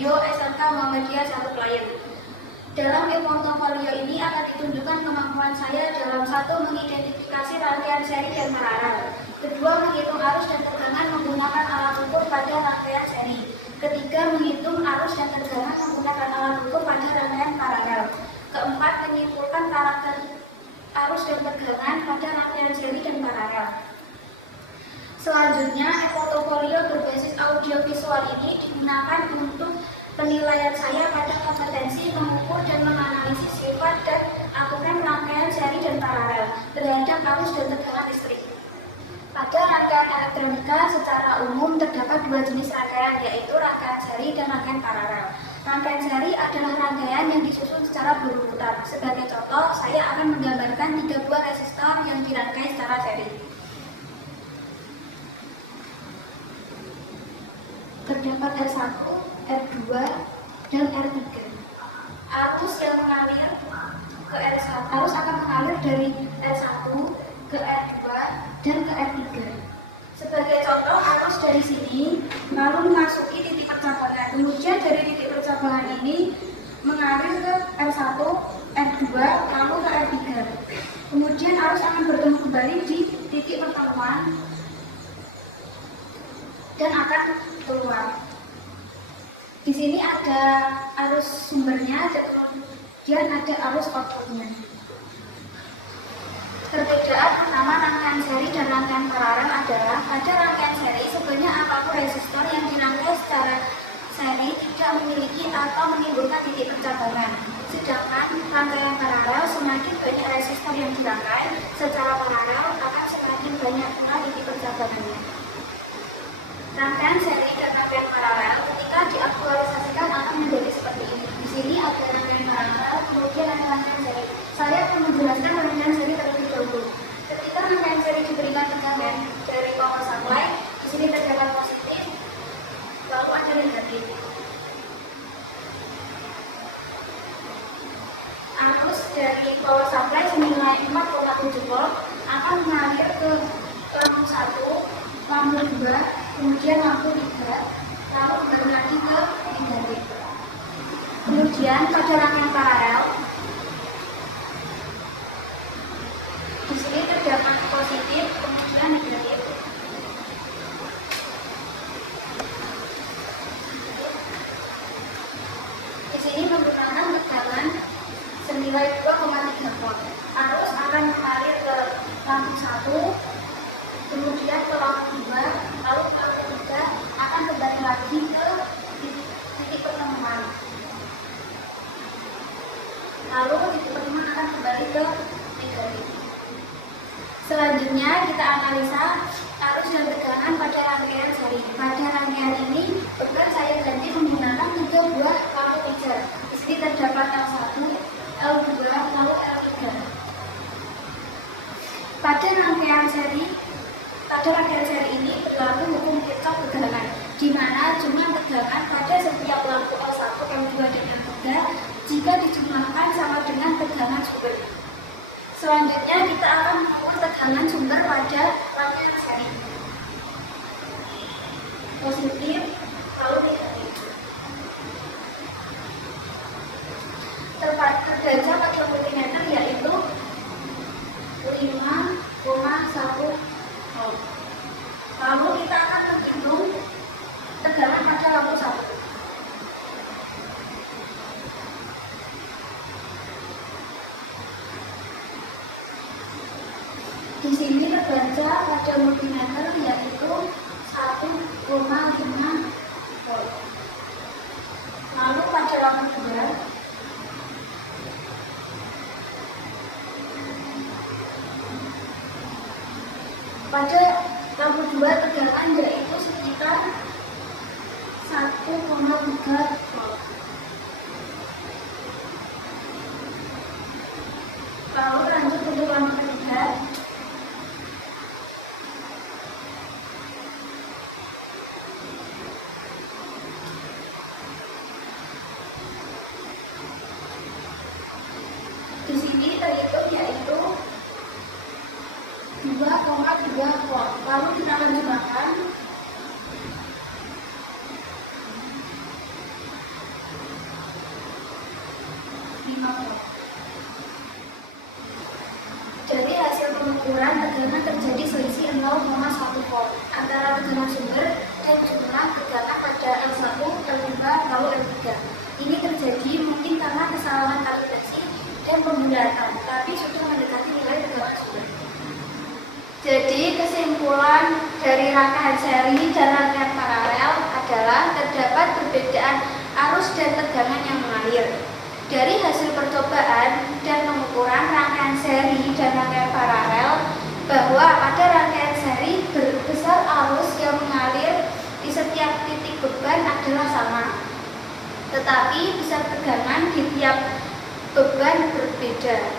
Studio SMK Muhammadiyah 1 Klayen. Dalam e-portofolio ini akan ditunjukkan kemampuan saya dalam satu mengidentifikasi rangkaian seri dan paralel, kedua menghitung arus dan tegangan menggunakan alat ukur pada rangkaian seri, ketiga menghitung arus dan tegangan menggunakan alat ukur pada rangkaian paralel, keempat menyimpulkan karakter arus dan tegangan pada rangkaian seri dan paralel. Selanjutnya, e-portofolio berbasis audiovisual ini digunakan untuk penilaian saya pada kompetensi mengukur dan menganalisis sifat dan aturan rangkaian seri dan paralel terhadap arus dan tegangan listrik. Pada rangkaian elektronika secara umum terdapat dua jenis rangkaian, yaitu rangkaian seri dan rangkaian paralel. Rangkaian seri adalah rangkaian yang disusun secara berurutan. Sebagai contoh, saya akan menggambarkan 3 buah resistor yang dirangkai secara seri. Terdapat R1, R2, dan R3. Arus yang mengalir ke R1, arus akan mengalir dari R1 ke R2 dan ke R3. Sebagai contoh, arus dari sini lalu memasuki titik percabangan. Kemudian dari titik percabangan ini mengalir ke R1, R2, lalu ke R3. Kemudian arus akan bertemu kembali di titik pertemuan dan akan keluar. Di sini ada arus sumbernya, kemudian ada arus outputnya. Perbedaan pertama rangkaian seri dan rangkaian paralel adalah pada rangkaian seri sebanyak apapun resistor yang dirangkai secara seri tidak memiliki atau menimbulkan titik percabangan. Sedangkan rangkaian paralel semakin banyak resistor yang dirangkai secara paralel akan semakin banyak pula titik percabangannya. Rangkaian seri dan rangkaian paralel ketika diaktualisasikan akan menjadi seperti ini. Di sini ada rangkaian paralel, kemudian ada rangkaian seri. Saya akan menjelaskan rangkaian seri terlebih dahulu. Ketika rangkaian seri diberikan tegangan dari power supply, di sini terdapat positif, lalu ada negatif. Arus dari power supply senilai 4,7 volt akan mengalir ke lampu 1, lampu 2, kemudian lampu 3, lalu kembali lagi ke negatif. Kemudian pada rangkaian paralel, di sini terdapat positif, kemudian negatif. Di sini menggunakan tegangan senilai 2,3 volt. Arus akan mengalir ke lampu 1, kemudian ke lampu 2, lalu ke lampu 3, akan kembali lagi ke titik pertemuan. Lalu titik pertemuan akan kembali ke negatif. Selanjutnya kita analisa arus dan tegangan pada rangkaian seri. Pada rangkaian ini bahkan saya ganti menggunakan 3 buah lampu pijar. Di sini terdapat L1, L2, lalu L3. Pada rangkaian seri ini berlaku hukum Kirchhoff tegangan, di mana jumlah tegangan pada setiap lampu L1, L2, dan L3 jika dijumlahkan sama dengan tegangan sumber. Selanjutnya kita akan mengukur tegangan sumber pada rangkaian seri. Positif, lalu negatif. Terbaca pada multimeter yaitu 5,1 volt. Lalu kita akan menghitung tegangan pada lampu 1. Di sini terbaca pada multimeter yaitu 1,5 volt. Lalu pada lampu 2, tegangan yaitu sekitar 1,3 volt. Lalu lanjut untuk lampu 3. Di sini terhitung yaitu 2,2 volt. Lalu kita lanjutkan. Dari hasil pengukuran tegangan terjadi selisih 0,1 volt antara tegangan sumber dan jumlah tegangan pada L1, L2, lalu L3. Ini terjadi mungkin karena kesalahan kalibrasi dan pembulatan, tapi sudah mendekati nilai tegangan sumber. Jadi kesimpulan dari rangkaian seri dan rangkaian paralel adalah terdapat perbedaan arus dan tegangan yang mengalir. Dari hasil percobaan dan pengukuran rangkaian seri dan rangkaian paralel bahwa pada rangkaian seri besar arus yang mengalir di setiap titik beban adalah sama, tetapi besar tegangan di tiap beban berbeda.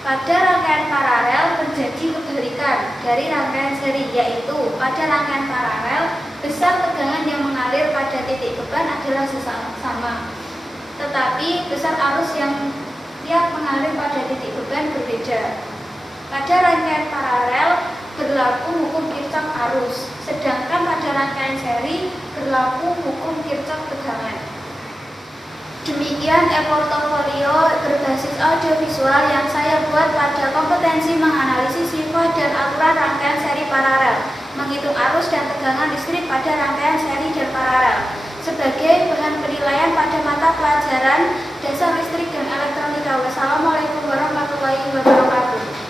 Pada rangkaian paralel terjadi kebalikan dari rangkaian seri, yaitu pada rangkaian paralel besar tegangan yang mengalir pada titik beban adalah sama, tetapi besar arus yang mengalir pada titik beban berbeda. Pada rangkaian paralel berlaku hukum Kirchhoff arus, sedangkan pada rangkaian seri berlaku hukum Kirchhoff tegangan. Demikian e-portofolio berbasis audiovisual yang saya buat pada kompetensi menganalisis sifat dan aturan rangkaian seri paralel, menghitung arus dan tegangan listrik pada rangkaian seri dan paralel, sebagai bahan penilaian pada mata pelajaran Dasar Listrik dan Elektronika. Wassalamualaikum warahmatullahi wabarakatuh.